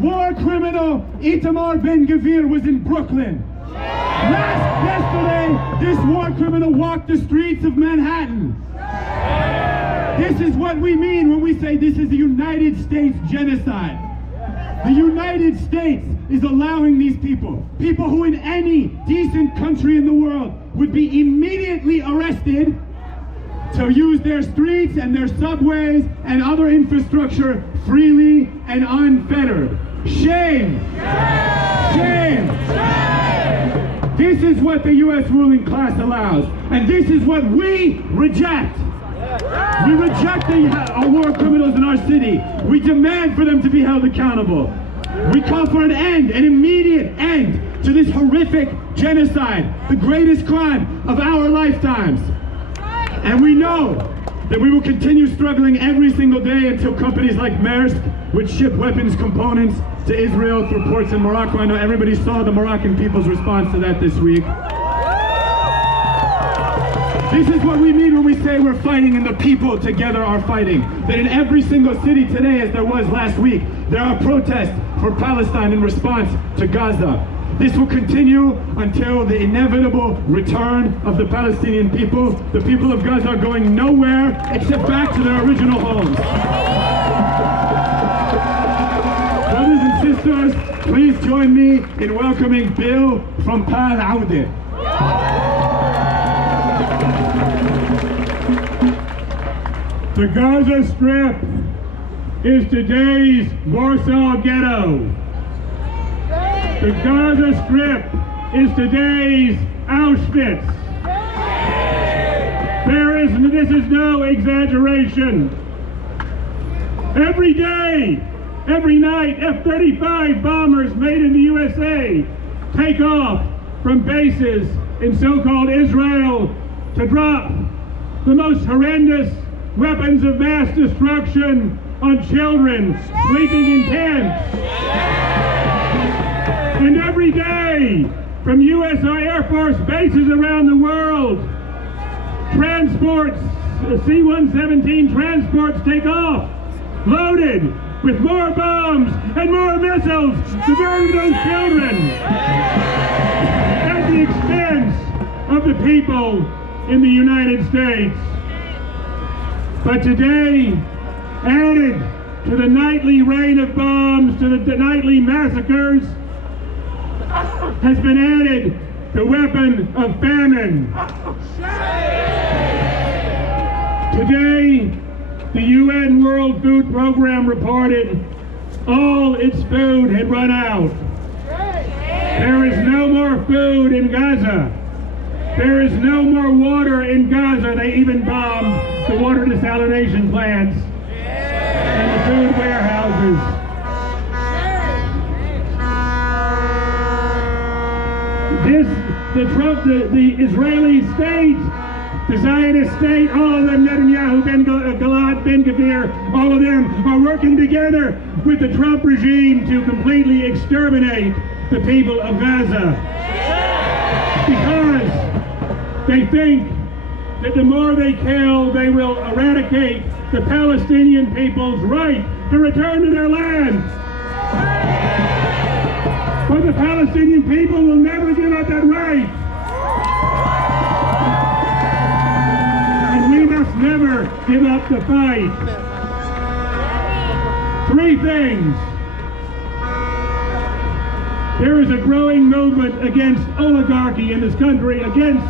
war criminal Itamar Ben-Gvir was in Brooklyn. Yesterday, this war criminal walked the streets of Manhattan. This is what we mean when we say this is the United States genocide. The United States is allowing these people who in any decent country in the world would be immediately arrested, to use their streets and their subways and other infrastructure freely and unfettered. Shame! Shame! This is what the U.S. ruling class allows, and this is what we reject. We reject the war criminals in our city. We demand for them to be held accountable. We call for an end, an immediate end to this horrific genocide, the greatest crime of our lifetimes. And we know that we will continue struggling every single day until companies like Maersk, which ship weapons components to Israel through ports in Morocco. I know everybody saw the Moroccan people's response to that this week. This is what we mean when we say we're fighting and the people together are fighting. That in every single city today, as there was last week, there are protests for Palestine in response to Gaza. This will continue until the inevitable return of the Palestinian people. The people of Gaza are going nowhere except back to their original homes. Brothers and sisters, please join me in welcoming Bill from PAL-Awda. The Gaza Strip is today's Warsaw Ghetto. The Gaza Strip is today's Auschwitz. This is no exaggeration. Every day, every night, F-35 bombers made in the USA take off from bases in so-called Israel to drop the most horrendous weapons of mass destruction on children sleeping in tents. And every day, from U.S. Air Force bases around the world, transports, C-117 transports take off, loaded with more bombs and more missiles to burn those children at the expense of the people in the United States. But today, added to the nightly rain of bombs, to the nightly massacres, has been added the weapon of famine. Today, the UN World Food Program reported all its food had run out. There is no more food in Gaza. There is no more water in Gaza. They even bombed the water desalination plants and the food warehouses. The Israeli state, the Zionist state, all of them, Netanyahu, Ben-Gvir, all of them are working together with the Trump regime to completely exterminate the people of Gaza. Because they think that the more they kill, they will eradicate the Palestinian people's right to return to their land. But the Palestinian people will never give up that right. And we must never give up the fight. Three things. There is a growing movement against oligarchy in this country, against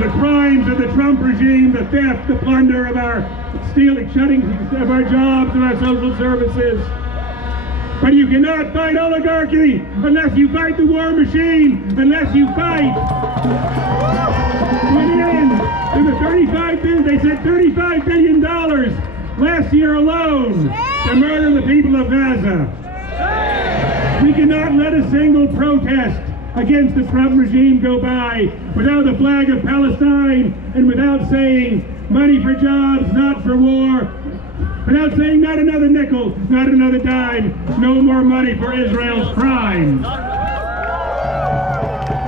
the crimes of the Trump regime, the theft, the plunder of our shutting of our jobs and our social services. But you cannot fight oligarchy unless you fight the war machine, unless you fight put in to the $35 billion, they said $35 billion last year alone to murder the people of Gaza. We cannot let a single protest against the Trump regime go by without the flag of Palestine and without saying money for jobs, not for war. Without saying not another nickel, not another dime, no more money for Israel's crimes.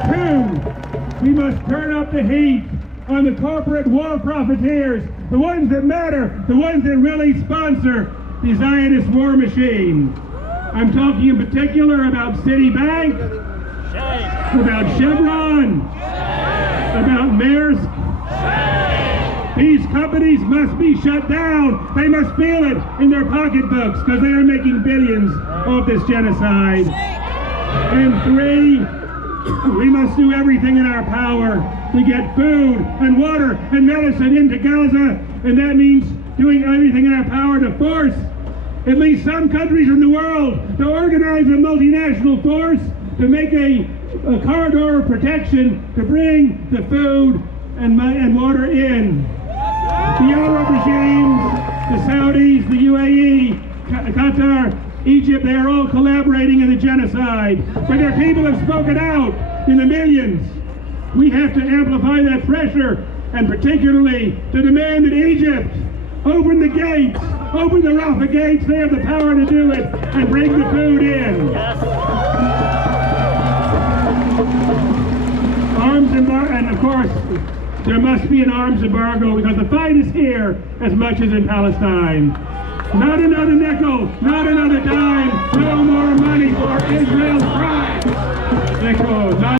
Two, we must turn up the heat on the corporate war profiteers, the ones that matter, the ones that really sponsor the Zionist war machine. I'm talking in particular about Citibank, about Chevron, about Maersk. These companies must be shut down. They must feel it in their pocketbooks because they are making billions off this genocide. And 3, we must do everything in our power to get food and water and medicine into Gaza, and that means doing everything in our power to force at least some countries in the world to organize a multinational force to make a corridor of protection to bring the food and water in. The Arab regimes, the Saudis, the UAE, Qatar, Egypt, they are all collaborating in the genocide, but their people have spoken out in the millions. We have to amplify that pressure, and particularly to demand that Egypt open the gates, open the Rafah gates. They have the power to do it, and bring the food in. Arms embargo, and of course, there must be an arms embargo because the fight is here as much as in Palestine. Not another nickel.